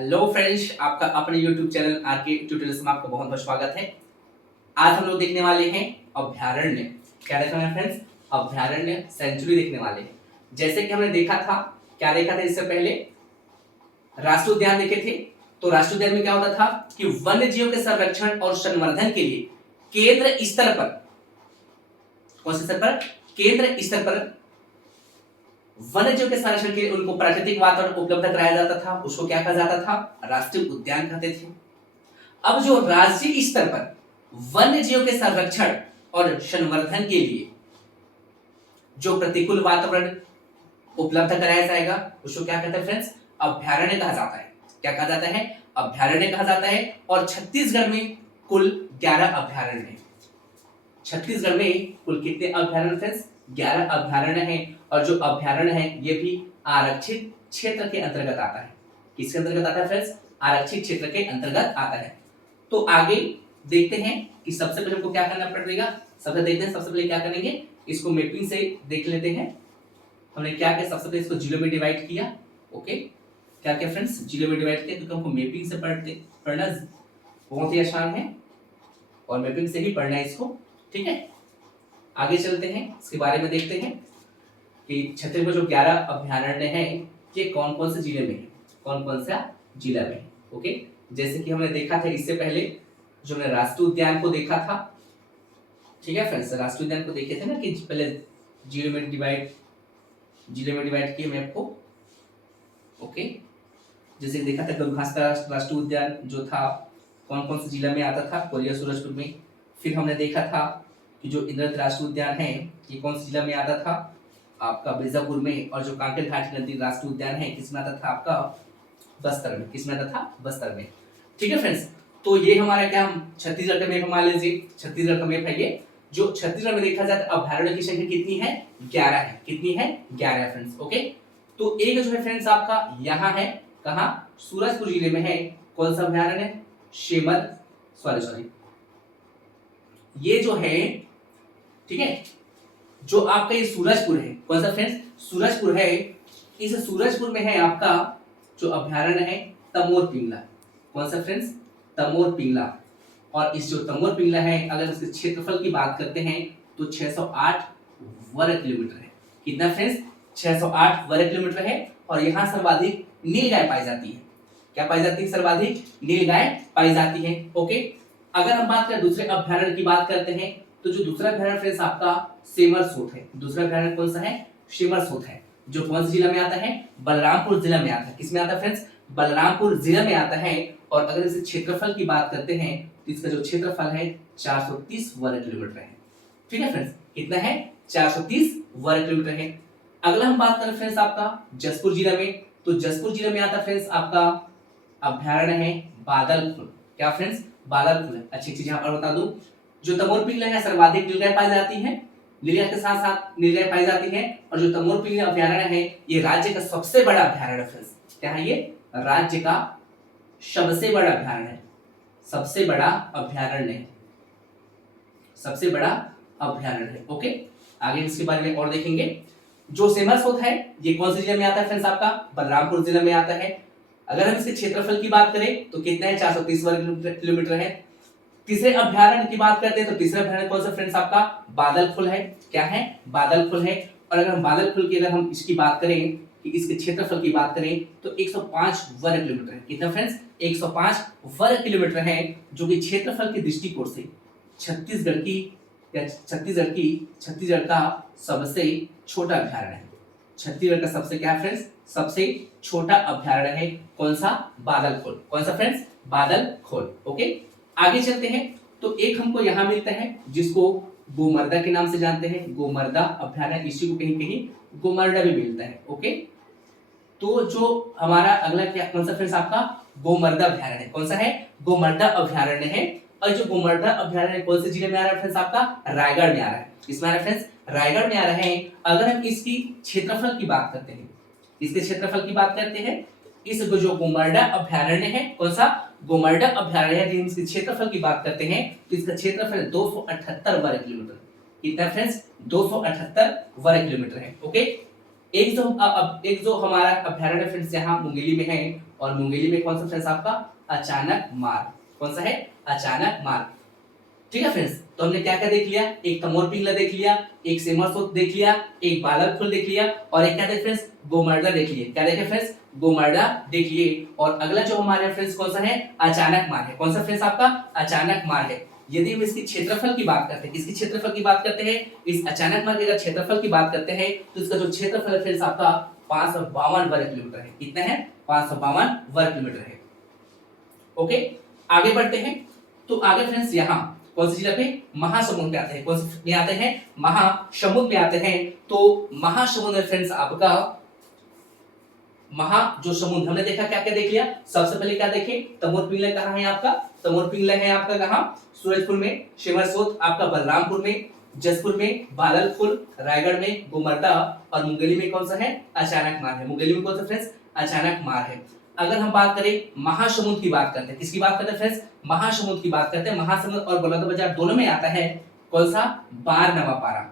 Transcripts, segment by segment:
Hello friends, आपका अपने YouTube channel R K tutorials में आपका बहुत बहुत स्वागत है। आज हम लोग देखने वाले हैं अभ्यारण्य। क्या देखने वाले हैं फ्रेंड्स? अभ्यारण्य सेंचुरी देखने वाले हैं। जैसे कि हमने देखा था, क्या देखा था इससे पहले? राष्ट्रीय उद्यान देखे थे। तो राष्ट्रीय उद्यान में क्या होता था कि वन्य जीवों के संरक्षण और संवर्धन के लिए केंद्र स्तर पर, कौन से स्तर पर? केंद्र स्तर पर वन्य जीव के संरक्षण के लिए उनको प्राकृतिक वातावरण उपलब्ध कराया जाता था। उसको क्या कहा जाता था? राष्ट्रीय उद्यान कहते थे। अब जो राज्य स्तर पर वन्य जीव के संरक्षण और संवर्धन के लिए जो प्रतिकूल वातावरण उपलब्ध कराया जाएगा उसको क्या कहते हैं फ्रेंड्स? अभ्यारण्य कहा जाता है। क्या कहा जाता है? अभ्यारण्य कहा जाता है। और छत्तीसगढ़ में कुल 11 अभ्यारण्य है। छत्तीसगढ़ में कुल कितने अभ्यारण्य फ्रेंड्स? 11 अभ्यारण्य है। और जो अभ्यारण्य है ये भी आरक्षित क्षेत्र के अंतर्गत आता है। किसके अंतर्गत आता है फ्रेंड्स? आरक्षित क्षेत्र के अंतर्गत आता है। तो आगे देखते हैं कि सबसे पहले हमको क्या करना पड़ेगा। सबसे देखते हैं, सबसे पहले क्या करेंगे, इसको मैपिंग से देख लेते हैं। हमने क्या किया, सबसे पहले इसको जिलों में डिवाइड किया। ओके, क्या किया फ्रेंड्स? जिलों में डिवाइड किया क्योंकि हमको मैपिंग से पढ़ना बहुत ही आसान है और मैपिंग से ही पढ़ना है इसको। ठीक है, आगे चलते हैं, इसके बारे में देखते हैं कि छत्तीसगढ़ में जो 11 अभ्यारण्य हैं ये कौन कौन से जिले में है, कौन कौन सा जिला में है। ओके, जैसे कि हमने देखा था इससे पहले, जो हमने राष्ट्रीय उद्यान को देखा था। ठीक है फ्रेंड्स, राष्ट्रीय उद्यान को देखे थे ना कि पहले जिले में डिवाइड किए मैप को। ओके, जैसे देखा था गरुखास का राष्ट्रीय उद्यान जो था कौन कौन से जिला में आता था? कोरिया सूरजपुर में। फिर हमने देखा था कि जो इंद्रवत राष्ट्रीय उद्यान है ये कौन से जिला में आता था? आपका बीजापुर में। और जो कांकेर घाटी नदी राष्ट्रीय उद्यान है किसमें आता था? आपका बस्तर में। किसमें आता था? बस्तर में। ठीक है फ्रेंड्स, तो ये हमारा क्या, हम छत्तीसगढ़ का मैप मान लीजिए। छत्तीसगढ़ का मैप है ये। जो छत्तीसगढ़ में देखा जाए तो अभ्यारण्य की संख्या कितनी है? 11 है। कितनी है? 11 फ्रेंड्स। ओके, तो एक जो है फ्रेंड्स आपका यहाँ है, कहाँ? सूरजपुर जिले में है। कौन सा अभ्यारण्य? शेमर, सॉरी, ये जो है, ठीक है, जो आपका ये सूरजपुर है, कौन सा फ्रेंड्स? सूरजपुर है। इस सूरजपुर में है आपका जो अभ्यारण्य है तमोर पिंगला। कौन सा फ्रेंड्स? तमोर पिंगला। और इस जो तमोर पिंगला है, अगर इसके क्षेत्रफल की बात करते हैं तो 608 वर्ग किलोमीटर है। कितना फ्रेंड्स? 608 वर्ग किलोमीटर है। और यहाँ सर्वाधिक नीलगाय पाई जाती है। क्या पाई जाती है? सर्वाधिक नीलगाय पाई जाती है। ओके, अगर हम बात करें दूसरे अभ्यारण्य की बात करते हैं तो जो दूसरा अभ्यारण्य फ्रेंड्स आपका सेमरसोट है। दूसरा अभ्यारण्य कौन सा है? सेमरसोट है, जो कौन से जिला में आता है? बलरामपुर जिला में आता है। किसमें आता है फ्रेंड्स? बलरामपुर जिला में आता है। और अगर इसे क्षेत्रफल की बात करते हैं तो इसका जो क्षेत्रफल है 430 वर्ग किलोमीटर है। ठीक है फ्रेंड्स, कितना है? 430 वर्ग किलोमीटर है। अगला हम बात करें फ्रेंड्स आपका जसपुर जिला में, तो जसपुर जिला में आता फ्रेंड्स आपका अभ्यारण्य है बादलखुल। क्या फ्रेंड्स? बादलखुल। अच्छी चीज यहाँ पर बता दूं, जो तमोर पिंगला है सर्वाधिक नीलगाय पाई जाती है। नीलगाय के साथ साथ नीलगाय पाई जाती है। और जो तमोर पिंगला अभ्यारण्य है ये राज्य का सबसे बड़ा अभ्यारण्य फ्रेंड्स। क्या है ये? राज्य का सबसे बड़ा अभ्यारण्य है। सबसे बड़ा अभ्यारण्य है। सबसे बड़ा अभ्यारण्य है। ओके, आगे इसके बारे में और देखेंगे। जो सेमरसोट है ये कौन से जिले में आता है फ्रेंड्स? आपका बलरामपुर जिले में आता है। अगर हम इसके क्षेत्रफल की बात करें तो कितना है? 430 वर्ग किलोमीटर है। तीसरे अभ्यारण्य की बात करते हैं तो तीसरा अभ्यारण्य कौन सा फ्रेंड्स? आपका बादलखुल है। क्या है? बादलखुल है। और अगर हम बादलखुल की अगर हम इसकी बात करें कि इसके क्षेत्रफल की बात करें तो 105 वर्ग किलोमीटर है। कितना फ्रेंड्स? 105 वर्ग किलोमीटर है, जो कि क्षेत्रफल की दृष्टिकोण से छत्तीसगढ़ का सबसे छोटा अभ्यारण्य है। छत्तीसगढ़ का सबसे क्या फ्रेंड्स? सबसे छोटा अभ्यारण्य है। कौन सा? बादलखोल। कौन सा फ्रेंड्स? बादलखोल। ओके, आगे चलते हैं। तो एक हमको यहाँ मिलता है जिसको गोमर्दा के नाम से जानते हैं, गोमर्दा अभ्यारण्य। इसी को कहीं कहीं गोमर्दा भी मिलता है। ओके, तो जो हमारा अगला क्या, कौन सा फ्रेंड्स? आपका गोमर्दा अभ्यारण्य। कौन सा है? गोमर्दा अभ्यारण्य है। और जो गोमर्दा अभ्यारण्य कौन से जिले में आ रहा है फ्रेंड्स? आपका रायगढ़ में आ रहा है। किसमें आ रहा है फ्रेंड्स? रायगढ़ में आ रहा है। अगर हम इसकी क्षेत्रफल की बात करते हैं, इसके क्षेत्रफल की बात करते हैं, इस जो गोमर्दा अभ्यारण्य है, कौन सा? गोमर्दा अभ्यारण्य है, इसके क्षेत्रफल की बात करते हैं तो इसका क्षेत्रफल 278 वर्ग किलोमीटर। कितना फ्रेंड्स? 278 वर्ग किलोमीटर है। ओके, एक जो हमारा अभ्यारण्य फ्रेंड्स यहाँ मुंगेली में है और मुंगेली में कौन सा फ्रेंड्स आपका अचानक मार, कौन सा है अचानक मार। ठीक है फ्रेंड्स, तो हमने क्या क्या देख लिया, एक तमोर पिंगला देख लिया, एक सेमरसोत देख लिया, एक बालक फूल देख लिया और एक क्या देख फ्रेंड्स गोमर्दा देख लिए। क्या देखे फ्रेंड्स गोमर्दा देख लिए। और अगला जो हमारे फ्रेंड्स कौन सा है अचानक मार है। कौन सा फ्रेंड्स आपका अचानक मार है। यदि हम इसकी क्षेत्रफल की बात करते हैं, किसकी क्षेत्रफल की बात करते हैं, इस अचानक मार के अगर क्षेत्रफल की बात करते हैं तो इसका जो क्षेत्रफल है फ्रेंड्स आपका 552 वर्ग किलोमीटर है। कितना है 552 वर्ग किलोमीटर है। ओके आगे बढ़ते हैं। तो आगे फ्रेंड्स यहाँ कौन सी जगह पे महासमुद्र में आते हैं, कौन से में आते हैं महासमुद्र में आते हैं। तो महासमुद्र में फ्रेंड्स आपका महा जो समुद्र हमने देखा क्या क्या देख लिया, सबसे पहले क्या देखे तमोर पिंगला कहाँ है आपका, तमोर पिंगला है आपका कहाँ सूरजपुर में, सेमरसोत आपका बलरामपुर में, जसपुर में, बाललपुर, रायगढ़ में, गोमर्दा और मुंगेली में कौन सा है अचानक मार है। मुंगेली में कौन सा फ्रेंड्स अचानक मार है। अगर हम बात करें महासमुद्र की बात करते हैं, किसकी बात करते हैं फ्रेंड्स महासमुद्र की बात करते हैं। महासमुद्र और बलौदाबाजार दोनों में आता है कौन सा बारनवापारा।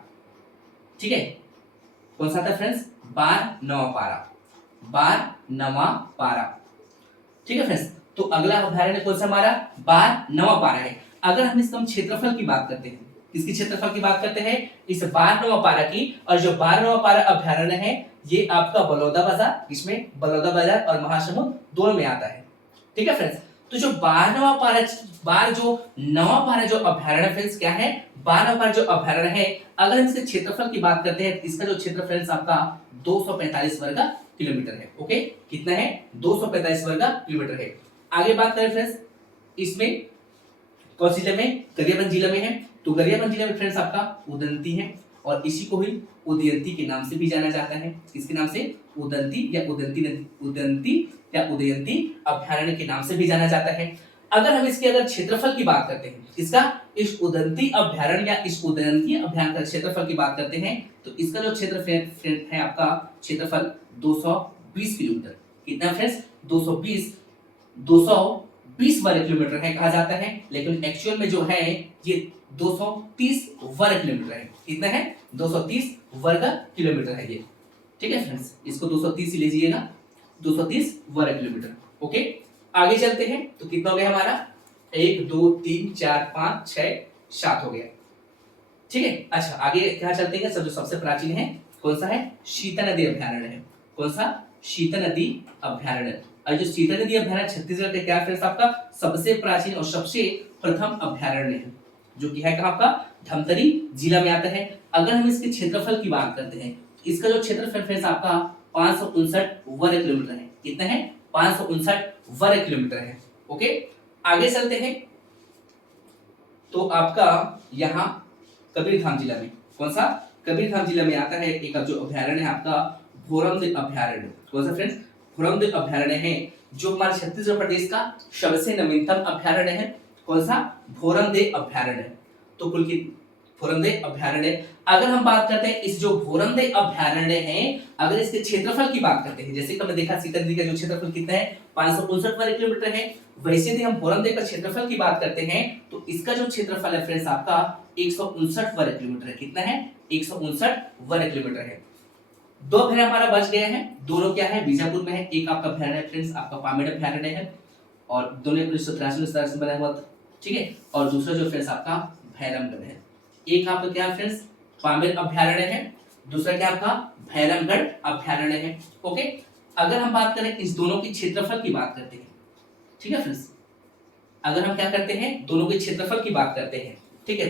ठीक है कौन सा आता है फ्रेंड्स बारनवापारा, बारनवापारा। ठीक है फ्रेंड्स, तो अगला अभ्यारण्य कौन सा हमारा बारनवापारा है। अगर हम इसका क्षेत्रफल की बात करते हैं, किसकी क्षेत्रफल की बात करते हैं इस बारनवापारा की, और जो बारनवापारा अभ्यारण्य है ये आपका बलौदाबाजार, इसमें बलौदाबाजार और महासमुंद दोनों में आता है। ठीक है फ्रेंड्स, तो जो नवापारा जो अभ्यारण्य फ्रेंड्स क्या है बारनवापारा जो अभ्यारण्य है, अगर हम इसके क्षेत्रफल की बात करते हैं इसका जो क्षेत्रफल आपका 245 वर्ग किलोमीटर है। ओके कितना है 245 वर्ग किलोमीटर है। आगे बात करें फ्रेंड्स इसमें कौन सी जिले में, गरियाबंद जिले में है। तो गरियाबंद जिले में फ्रेंड्स आपका उदंती है और इसी को ही उदयंती के नाम से भी जाना जाता है। किसके नाम से उदंती या उदयंती अभ्यारण्य के नाम से भी जाना जाता है। अगर हम इसके अगर क्षेत्रफल की बात करते हैं, इसका इस उदंती अभ्यारण्य या इस उदयंती अभ्यारण्य का क्षेत्रफल की बात करते हैं तो इसका जो क्षेत्रफल है आपका क्षेत्रफल 220 किलोमीटर। कितना फ्रेंड्स 220 वर्ग किलोमीटर है कहा जाता है, लेकिन एक्चुअल में जो है ये 230 वर्ग किलोमीटर है। कितना है 230 वर्ग किलोमीटर है ये। ठीक है फ्रेंड्स, इसको 230 ही लीजिएगा 230 वर्ग किलोमीटर। ओके आगे चलते हैं। तो कितना हो गया हमारा 1 2 3 4 5 6 7 हो गया। ठीक है अच्छा आगे क्या चलते हैं, सब जो सबसे प्राचीन है कौन सा है सीता नदी अभ्यारण्य है। कौन सा सीता नदी अभ्यारण्य। और जो सीता नदी अभ्यारण्य छत्तीसगढ़ के क्या फ्रेंड्स आपका सबसे प्राचीन और सबसे प्रथम अभ्यारण्य है, जो कि है कहां आपका धमतरी जिला में आता है। अगर हम इसके क्षेत्रफल की बात करते हैं, इसका जो क्षेत्रफल फ्रेंड्स आपका 559 वर्ग किलोमीटर है। कितना है 559 वर्ग किलोमीटर है। ओके आगे चलते हैं। तो आपका यहाँ कबीरधाम जिला में कौन सा कबीरधाम जिला में आता है एक जो अभ्यारण्य है आपका भोरमदेव अभ्यारण्य। कौन सा फ्रेंड्स भोरमदेव अभ्यारण्य है, जो हमारे छत्तीसगढ़ प्रदेश का सबसे नवीनतम अभ्यारण्य है। कौन सा भोरमदेव अभ्यारण्य। तो कुल की भोरमदेव अभ्यारण्य। अगर हम बात करते हैं इस जो भोरमदेव अभ्यारण्य है, अगर इसके क्षेत्रफल की बात करते हैं, जैसे कि हमने देखा सीता नदी का जो क्षेत्रफल कितना है 559 वर्ग किलोमीटर है, वैसे यदि हम भोरमदेव का क्षेत्रफल की बात करते हैं तो इसका जो क्षेत्रफल है फ्रेंड्स आपका 159 वर्ग किलोमीटर है। कितना है 159 वर्ग किलोमीटर है। दो अभ्यारण्य हमारा बच गए हैं, दोनों क्या है बीजापुर में है। एक आपका अभ्यारण्य फ्रेंड्स आपका पामेड़ अभ्यारण्य है और दोनों 1983 में बनाया हुआ था। ठीक है, और दूसरा जो फ्रेंड्स आपका भैरमगढ़ है। एक आपका क्या फ्रेंड्स पामेड़ अभ्यारण्य है, दूसरा क्या आपका भैरमगढ़ अभ्यारण्य है। ओके अगर हम बात करें इस दोनों की क्षेत्रफल की बात करते हैं। ठीक है फ्रेंड्स, अगर हम क्या करते हैं दोनों के क्षेत्रफल की बात करते हैं। ठीक है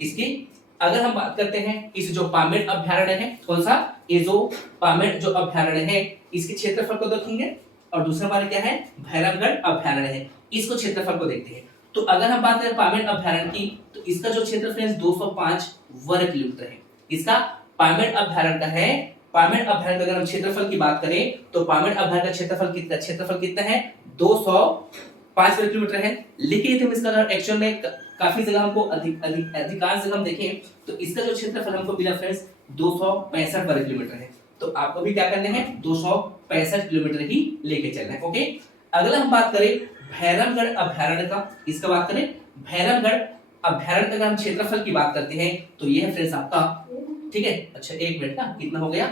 किसकी, अगर हम बात करते हैं इस जो पामेड़ अभ्यारण्य है, कौन सा ये जो पामेड़ जो अभ्यारण्य है इसके क्षेत्रफल को देखेंगे, और दूसरा हमारा क्या है भैरमगढ़ अभ्यारण्य है, इसको क्षेत्रफल को देखते हैं। तो अगर हम बात करें पामेड़ अभ्यारण्य की तो इसका जो क्षेत्रफल 205 वर्ग किलोमीटर है। इसका पामेड़ अभ्यारण्य का है, पामेड़ अभ्यारण्य का अगर हम क्षेत्रफल की बात करें तो पामेड़ अभ्यारण्य का क्षेत्रफल कितना है 205 वर्ग किलोमीटर है। लेकिन यदि हम इसका अगर एक्चुअल में काफी जगह हमको अधिकांश जगह हम देखें तो इसका जो क्षेत्रफल हमको मिला फ्रेंड्स 265 वर्ग किलोमीटर है। तो आपको भी क्या करना है 265 किलोमीटर ही लेके चलना है। ओके अगला हम बात करें भैरमगढ़ अभ्यारण्य का, इसका बात करें भैरमगढ़ अभ्यारण्य का अगर हम क्षेत्रफल की बात करते हैं तो ये है फ्रेंड्स आपका। ठीक है अच्छा एक मिनट ना कितना हो गया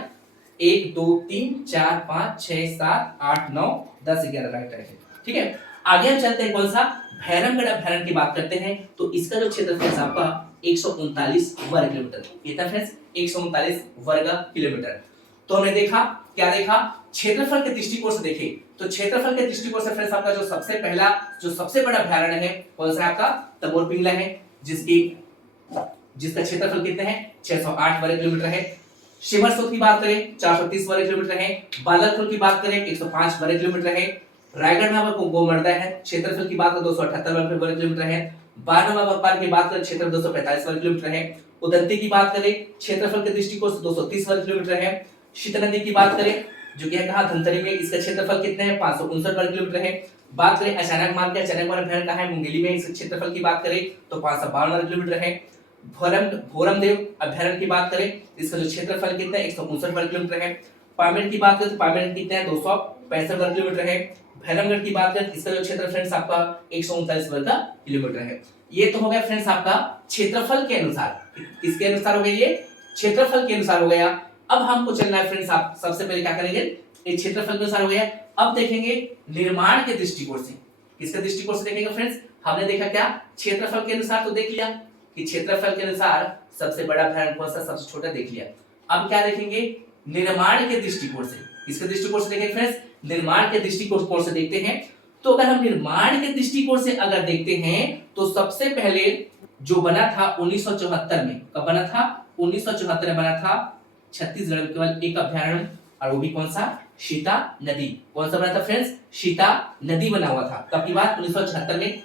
1 2 3 4 5 6 7 8 9 10 11 राइट है। ठीक है, आगे हम चलते हैं कौन सा भैरमगढ़ अभ्यारण्य की बात करते हैं। तो इसका जो क्षेत्रफल है आपका 139 वर्ग किलोमीटर, कितना फ्रेंड्स 139 वर्ग किलोमीटर। तो हमने देखा, क्या देखा, क्षेत्रफल के दृष्टिकोण से देखे तो क्षेत्रफल के दृष्टिकोण से फ्रेंड्स आपका जो सबसे पहला जो सबसे बड़ा अभ्यारण्य है कौन सा है आपका तमोर पिंगला है, जिसका क्षेत्रफल कितने हैं 608 वर्ग किलोमीटर है। शिमरसोद की बात करें 430 वर्ग किलोमीटर है। बालकपुर की बात करें 105 वर्ग किलोमीटर है। रायगढ़ में आपको गोमर्दा है, क्षेत्रफल की बात करें 278 वर्ग किलोमीटर है। बारहवा बकपाल की बात करें क्षेत्रफल 245 वर्ग किलोमीटर है। उदंती की बात करें क्षेत्रफल के दृष्टिकोण से 230 वर्ग किलोमीटर है। शीत नदी की बात करें जो कि है कहा धमतरी में, इसका क्षेत्रफल कितने हैं 559 वर्ग किलोमीटर है। बात करें अचानक मार्ग, अचानक मार्ग अभ्यारण्य कहाँ है मुंगेली में, इसके क्षेत्रफल की बात करें तो 552 वर्ग किलोमीटर है। भोरमदेव अभ्यारण्य की बात करें इसका जो क्षेत्रफल कितना है 159 वर्ग किलोमीटर है। पामेड़ की बात करें तो पामेड़ कितना है 265 वर्ग किलोमीटर है। भैरमगढ़ की बात करें इसका जो क्षेत्र फ्रेंड्स आपका 139 वर्ग किलोमीटर है। ये तो हो गया फ्रेंड्स आपका क्षेत्रफल के अनुसार, किसके अनुसार हो गया ये क्षेत्रफल के अनुसार हो गया। अब हमको चलना है फ्रेंड्स, आप सबसे पहले क्या करेंगे ये क्षेत्रफल के अनुसार हो गया। अब देखेंगे निर्माण के दृष्टिकोण से, किसके दृष्टिकोण से देखेंगे फ्रेंड्स, हमने देखा क्या क्षेत्रफल के अनुसार तो देख लिया कि क्षेत्रफल के अनुसार सबसे बड़ा अभ्यारण्य कौन सा सबसे छोटा देख लिया। अब क्या देखेंगे निर्माण के दृष्टिकोण से, किसके दृष्टिकोण से देखेंगे फ्रेंड्स निर्माण के दृष्टिकोण से देखते हैं। तो अगर हम निर्माण के दृष्टिकोण से अगर देखते हैं तो सबसे पहले जो बना था 1974 में, कब बना था 1974 में बना था छत्तीसगढ़ में केवल एक अभ्यारण्य, और वो भी कौन सा सीता नदी। कौन सा बना था फ्रेंड्स सीता नदी बना हुआ था, कब की बात 1974 में।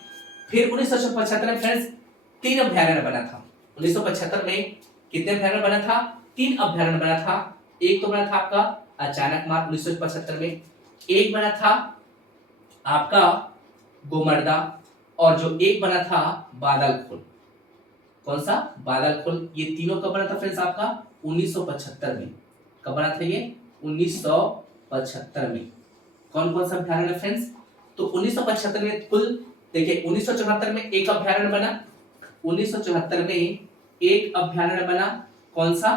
फिर 1975 में फ्रेंड्स 3 अभ्यारण्य बना था। 1975 में कितने अभ्यारण्य बना था 3 अभ्यारण्य बना था। एक तो बना था आपका अचानक मार्ग 1975 में, एक बना था आपका गोमर्दा, और जो एक बना था बादलखोल। कौन सा बादलखोल, ये तीनों कब बना था फ्रेंड्स आपका 1975 में। कब बना था ये 1975 में। कौन कौन सा अभ्यारण्य फ्रेंड्स, तो 1975 में कुल देखिए 1974 में एक अभ्यारण्य बना, 1974 में एक अभ्यारण्य बना, कौन सा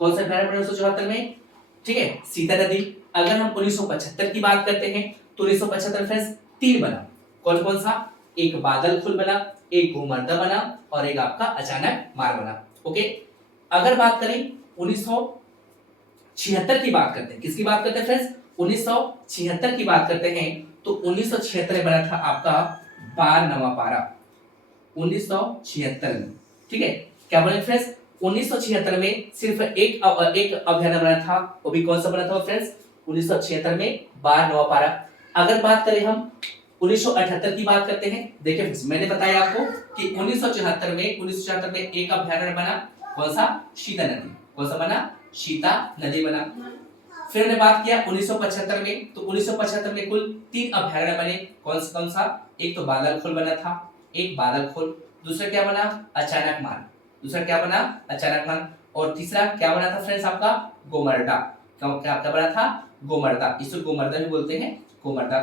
अभ्यारण्य बना 1974 में, ठीक है सीता नदी। अगर हम 1975 की बात करते हैं तो 1975 फ्रेंड्स 3 बना, कौन कौन सा, एक बादलखुल बना, एक गोमर्दा बना, और एक आपका अचानक मार्ग बना। ओके, अगर बात करें 1976 की बात करते हैं, किसकी बात करते हैं फ्रेंड्स 1976 की बात करते हैं, तो 1976 में बना था आपका बारहवां पारा 1976 में। ठीक है, क्या बोले फ्रेंड्स 1976 में सिर्फ एक अभ्यारण्य बना था, वो भी कौन सा बना था फ्रेंड्स 1976 में 12वां पारा। अगर बात करें हम 1978 की बात करते हैं, देखिए फ्रेंड्स मैंने बताया आपको कि 1974 में एक अभ्यारण्य बना, कौन सा सीता नदी। कौन सा बना सीता नदी बना। फिर हमने बात किया 1975 में, तो 1975 में कुल 3 अभ्यारण्य बने, कौन सा, एक तो बादलखोल बना था, एक बादलखोल, दूसरा क्या बना अचानक मार्ग, और तीसरा क्या बना था फ्रेंड्स आपका गोमर्दा। क्या बना था गोमर्दा, इसको गोमर्दा भी बोलते हैं गोमर्दा।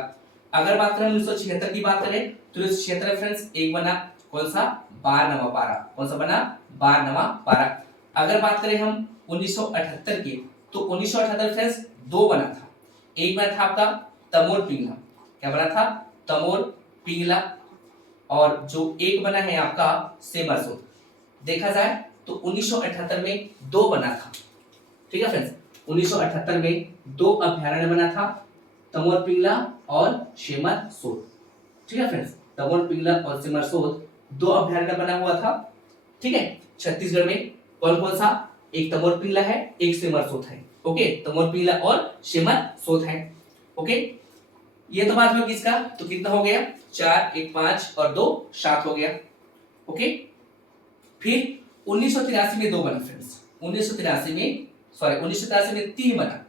अगर बात करें 1976 की बात करें तो 1976 फ्रेंड्स एक बना, कौन सा 12वां पारा। कौन सा बना 12वां पारा। अगर बात करें हम 1978 की, तो 1978 फ्रेंड्स 2 बना था, एक बना था आपका तमोर पिंगला। क्या बना था तमोर पिंगला, और जो एक बना है आपका सेमरसोद। देखा जाए तो 1978 में 2 बना था, ठीक है फ्रेंड्स 1978 में 2 अभ्यारण्य बना था, तमोर पिंगला और सेमरसोद। ठीक है फ्रेंड्स, तमोर पिंगला और सेमरसोद 2 अभ्यारण्य बना हुआ था। ठीक है, छत्तीसगढ़ में कौन कौन सा, एक तमोर पिंगला है, एक सेमरसोद है। ओके, तमोर पिंगला और सेमरसोद है। ओके, ये तो बात हुआ किसका, तो कितना हो गया 4 1 5 और 2 7 हो गया। ओके, फिर 1983 में 2 बना फ्रेंड्स, 1983 में 3 बना,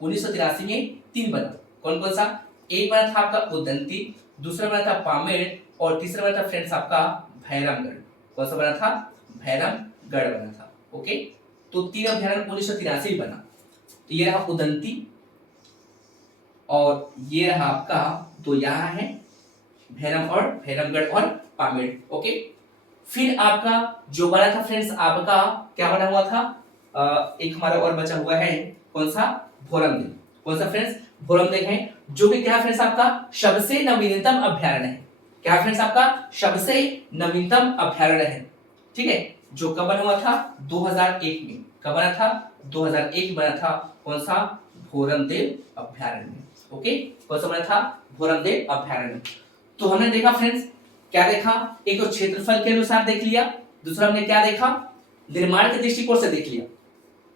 1983 में 3 बना, कौन कौन सा, एक बना था आपका उदंती, दूसरा बना था पामेड़, और तीसरा बना था फ्रेंड्स आपका भैरमगढ़। कौन सा बना था भैरमगढ़ बना था। ओके, तो 3 अभ्यारण्य 1983 में बना। तो ये रहा उदंती, और ये रहा आपका, तो यहाँ है भैरमगढ़ और पामेड़। ओके, फिर आपका जो बना था फ्रेंड्स आपका क्या बना हुआ था एक हमारा और बचा हुआ है, कौन सा, भोरमदेव। कौन सा फ्रेंड्स, भोरमदेव है, जो कि क्या फ्रेंड्स आपका सबसे नवीनतम अभ्यारण्य है। क्या फ्रेंड्स आपका सबसे नवीनतम अभ्यारण्य है, ठीक है, जो कब बना हुआ था, 2001 में। कब बना था, 2001 बना था। कौन सा, भोरमदेव अभ्यारण्य। ओके, कौन सा बना था, भोरमदेव अभ्यारण्य। तो हमने देखा फ्रेंड्स, क्या देखा, एक तो क्षेत्रफल के अनुसार देख लिया, दूसरा हमने क्या देखा, निर्माण के दृष्टिकोण से देख लिया,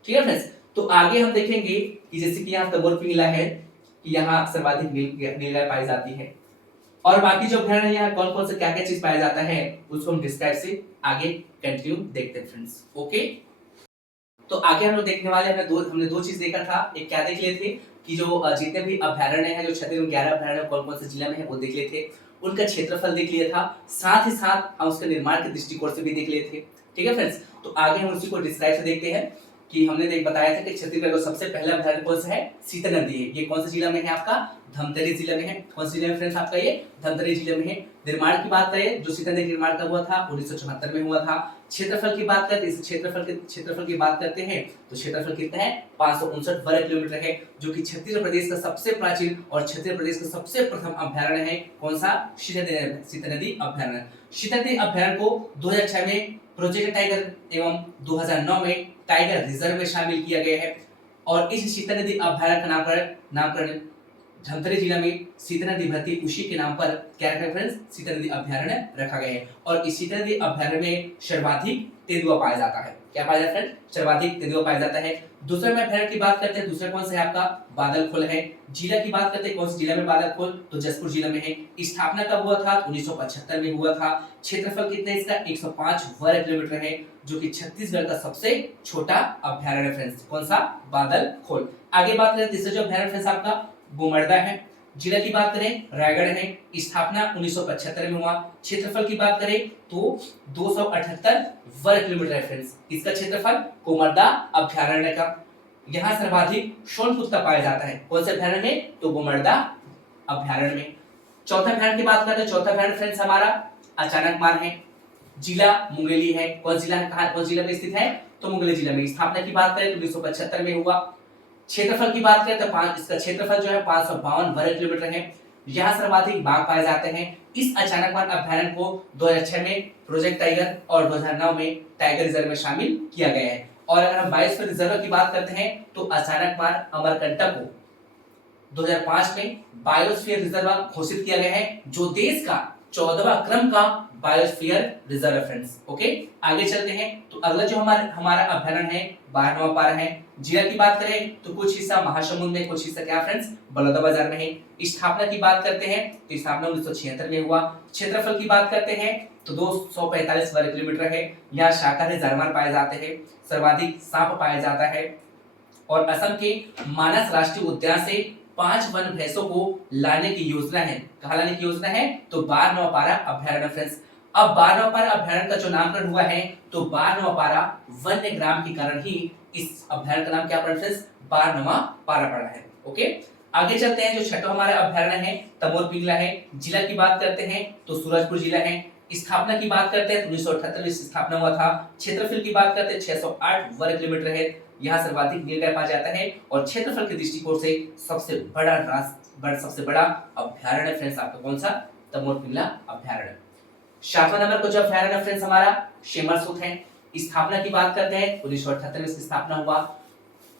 ठीक है फ्रेंड्स। तो आगे हम देखेंगे कि जैसे कि यहाँ तमोर पिंगला है कि यहाँ सर्वाधिक नीलगाय पाई जाती है, और बाकी जो अभ्यारण्य यहाँ कौन कौन से क्या क्या चीज पाया जाता है उसको हम डिस्क्राइब से आगे कंटिन्यू देखते हैं फ्रेंड्स। ओके, तो आगे हम लोग देखने वाले हमने दो चीज देखा था। एक क्या देख लिए थे कि जो जितने भी अभ्यारण्य हैं, जो छत्तीसगढ़ में 11 अभ्यारण्य कौन कौन से जिला में है वो देख लिए थे, उनका क्षेत्रफल देख लिया था, साथ ही साथ हम उसके निर्माण के दृष्टिकोण से भी देख लिए थे, ठीक है फ्रेंड्स। तो आगे हम उसी को डिस्क्राइब से देखते हैं कि हमने देख बताया था कि छत्तीसगढ़ का सबसे पहला अभ्यारण्य कौन सा है, सीता नदी है। ये कौन से जिला में है आपका, धमतरी जिला में है। कौन से जिले में फ्रेंड्स आपका, ये धमतरी जिले में है। निर्माण की बात करें, जो सीता नदी निर्माण कब हुआ था, 1974 में हुआ था। क्षेत्रफल की बात करते हैं, इस क्षेत्रफल की बात करते हैं तो क्षेत्रफल कितना है, 559 वर्ग किलोमीटर है, जो कि छत्तीसगढ़ प्रदेश का सबसे प्राचीन और छत्तीसगढ़ प्रदेश का सबसे प्रथम अभ्यारण्य है। कौन सा, सीता नदी अभ्यारण्य। सीता नदी अभ्यारण्य को 2006 में प्रोजेक्ट टाइगर एवं 2009 में टाइगर रिजर्व में शामिल किया गया है। और इस सीता नदी अभ्यारण्य का नामकरण धमतरी जिला में सीता नदी बहती उसी के नाम पर क्या रखा है फ्रेंड्स, सीता नदी अभ्यारण्य रखा गया है। और इस सीता नदी अभ्यारण्य में सर्वाधिक तेंदुआ पाया जाता है। क्या पाया जाता है फ्रेंड्स, सर्वाधिक तेंदुआ पाया जाता है। दूसरे में अभ्यारण्य की बात करते हैं, दूसरा कौन सा है आपका, बादलखोल है। जिला की बात करते हैं, कौन से जिला में बादलखोल, तो जसपुर जिला में है। स्थापना कब हुआ था, 1975 में हुआ था। क्षेत्रफल कितना है इसका, 105 वर्ग किलोमीटर है, जो कि छत्तीसगढ़ का सबसे छोटा अभ्यारण्य फ्रेंड्स। कौन सा, बादलखोल। आगे बात करें तीसरा जो अभ्यारण्य फ्रेंड्स आपका गोमर्दा है। जिला की बात करें रायगढ़ है। स्थापना 1975 में हुआ। क्षेत्रफल की बात करें तो 278 वर्ग किलोमीटर है फ्रेंड्स, इसका क्षेत्रफल गोमर्दा अभ्यारण्य का। यहाँ सर्वाधिक शोण कुत्ता पाया जाता है। कौन से अभ्यारण्य में, तो गोमर्दा अभ्यारण्य में। चौथा अभ्यारण्य की बात करते हैं, चौथा अभ्यारण्य फ्रेंड्स हमारा अचानकमार है। जिला मुंगेली है। कौन जिला में स्थित है, तो मुंगेली जिला में। स्थापना की बात करें तो 1975 में हुआ। क्षेत्रफल की बात करें तो इसका क्षेत्रफल जो है 552 वर्ग किलोमीटर है। यहाँ सर्वाधिक बाघ पाए जाते हैं। इस अचानकमार अभ्यारण्य को 2006 में प्रोजेक्ट टाइगर और 2009 में टाइगर रिजर्व में शामिल किया गया है। और अगर हम बायोस्फीयर रिजर्व की बात करते हैं तो अचानकमार अमरकंटक को 2005 में बायोस्फीयर रिजर्व घोषित किया गया है, जो देश का 14वां क्रम का बायोस्फीयर रिजर्व फ्रेंड्स। ओके, आगे चलते हैं। तो अगला जो हमारा अभ्यारण्य है बारहनवापारा है। जिला की बात करें तो कुछ हिस्सा महासमुंद में, कुछ हिस्सा क्या फ्रेंड्स, बलौदाबाजार में है। स्थापना की बात करते हैं तो स्थापना 1976 में हुआ। क्षेत्रफल की बात करते हैं तो 245 वर्ग किलोमीटर है। यहाँ शाकाहारी जानवर पाए जाते हैं, सर्वाधिक सांप पाया जाता है। और असम के मानस राष्ट्रीय उद्यान से 5 वन भैंसों को लाने की योजना है। कहाँ लाने की योजना है, तो बारहनवापारा अभ्यारण्य फ्रेंड्स। अब बारहनवापारा अभ्यारण्य का जो नामकरण हुआ है तो बारहनवापारा वन्य ग्राम के कारण ही इस अभ्यारण्य का नाम क्या पड़ा फ्रेंड्स, बारहनवापारा पड़ा है। ओके, आगे चलते हैं। जो छठा हमारा अभ्यारण्य है तमोर पिंगला है। जिला की बात करते हैं तो सूरजपुर जिला है। स्थापना की बात करते हैं तो 1978 में स्थापना हुआ था। क्षेत्रफल की बात करते हैं 608 वर्ग किलोमीटर है। यहाँ सर्वाधिक नीलगाय पाया जाता है। और क्षेत्रफल के दृष्टिकोण से सबसे बड़ा अभ्यारण्य फ्रेंड्स आपका कौन सा, तमोर पिंगला अभ्यारण्य। 7वां नंबर को जो अभ्यारण्य फ्रेंड्स हमारा शेमरसुत है। स्थापना की बात करते हैं 1978 में इसकी स्थापना हुआ।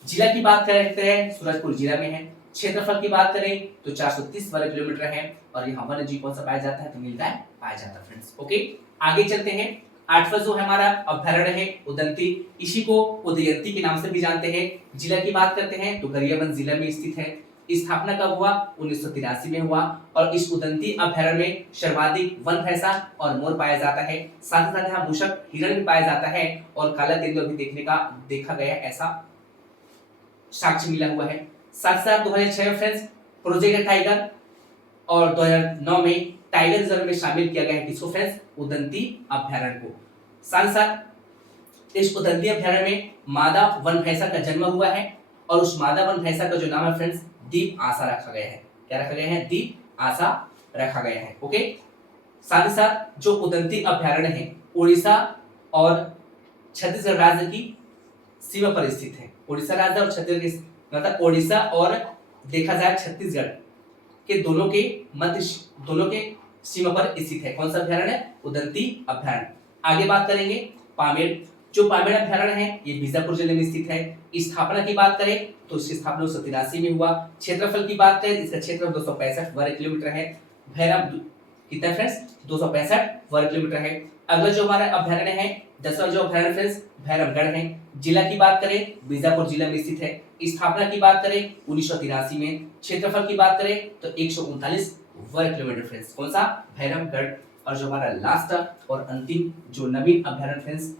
जिला की बात करते हैं सूरजपुर जिला में है। क्षेत्रफल की बात करें तो 430 वर्ग किलोमीटर है। और यहाँ वन्य जीव कौन सा पाया जाता है, तो नीलगाय पाया जाता है फ्रेंड्स। ओके, आगे चलते हैं। 8वां जो हमारा अभ्यारण्य है उदंती, इसी को उदयंती के नाम से भी जानते हैं। जिला की बात करते हैं तो गरियाबंद जिला में स्थित है। स्थापना कब हुआ, 1983 में हुआ। और इस उदंती अभ्यारण्य में सर्वाधिक वन भैंसा और मोर पाया जाता है। साथ ही साथ यहाँ मूषक हिरण भी पाया जाता है और काला तेंदुआ भी देखा गया ऐसा साक्ष्य मिला हुआ है। साथ साथ 2006 में फ्रेंड्स प्रोजेक्ट टाइगर और 2009 में टाइगर रिजर्व में शामिल किया गया है किसको फ्रेंड्स, उदंती अभ्यारण्य को। साथ साथ इस उदंती अभ्यारण्य में मादा वन भैंसा का जन्म हुआ है। और उस मादा वन भैंसा का जो नाम है फ्रेंड्स दीप आशा रखा गया है। क्या रखा गया है, दीप आशा रखा गया है। ओके, साथ ही साथ जो उदंती अभ्यारण्य है उड़ीसा और छत्तीसगढ़ राज्य की सीमा पर स्थित है। उड़ीसा राज्य और छत्तीसगढ़, मतलब उड़ीसा और देखा जाए छत्तीसगढ़ के दोनों के सीमा पर स्थित है। कौन सा अभ्यारण्य है? उदंती अभ्यारण्य। आगे बात करेंगे पामेड़। जो पामेड़ अभ्यारण्य है ये बीजापुर जिले में स्थित है। स्थापना की बात करें तो इसकी स्थापना 1983 में हुआ। क्षेत्रफल की बात करें, इसका क्षेत्रफल 265 वर्ग किलोमीटर है। भैरम कितना फ्रेंड्स? 265 वर्ग किलोमीटर है। अगला जो हमारा अभ्यारण्य है, 10वां जो अभ्यारण्य फ्रेंड्स भैरमगढ़ है। जिला की बात करें बीजापुर जिला में स्थित है। स्थापना की बात करें 1983 में। क्षेत्रफल की बात करें तो 139 वर्ग किलोमीटर फ्रेंड्स। कौन सा? भैरमगढ़। और जो हमारा लास्ट और अंतिम जो नवीन अभ्यारण्य फ्रेंड्स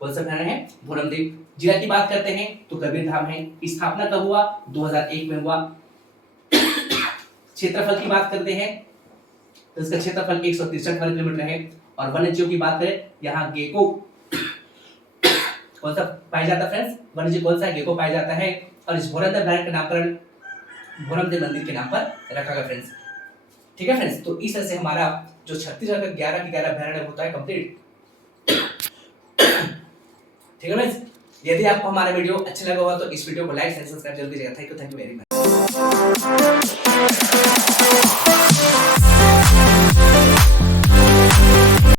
कौन सा अभ्यारण्य है? भोरमदेव। जिला की बात करते हैं तो कबीरधाम है। स्थापना कब हुआ? 2001 में हुआ। क्षेत्रफल की बात करते हैं तो इसका क्षेत्रफल 163 वर्ग किलोमीटर है। और वन्यजीव की बात करें, यहाँ गेको कौन सा पाया जाता है फ्रेंड्स? वन्यजीव कौन सा? गेको पाया जाता है। और इस भोरमदेव अभ्यारण्य का नामकरण भोरमदेव मंदिर के नाम पर रखा गया फ्रेंड्स। ठीक है फ्रेंड्स, तो इस तरह से हमारा जो छत्तीसगढ़ का 11 के 11 अभ्यारण्य होता है कंप्लीट। ठीक है फ्रेंड्स, यदि आपको हमारा वीडियो अच्छा लगा हो तो इस वीडियो को लाइक एंड सब्सक्राइब जल्दी कीजिएगा। Thank you very much.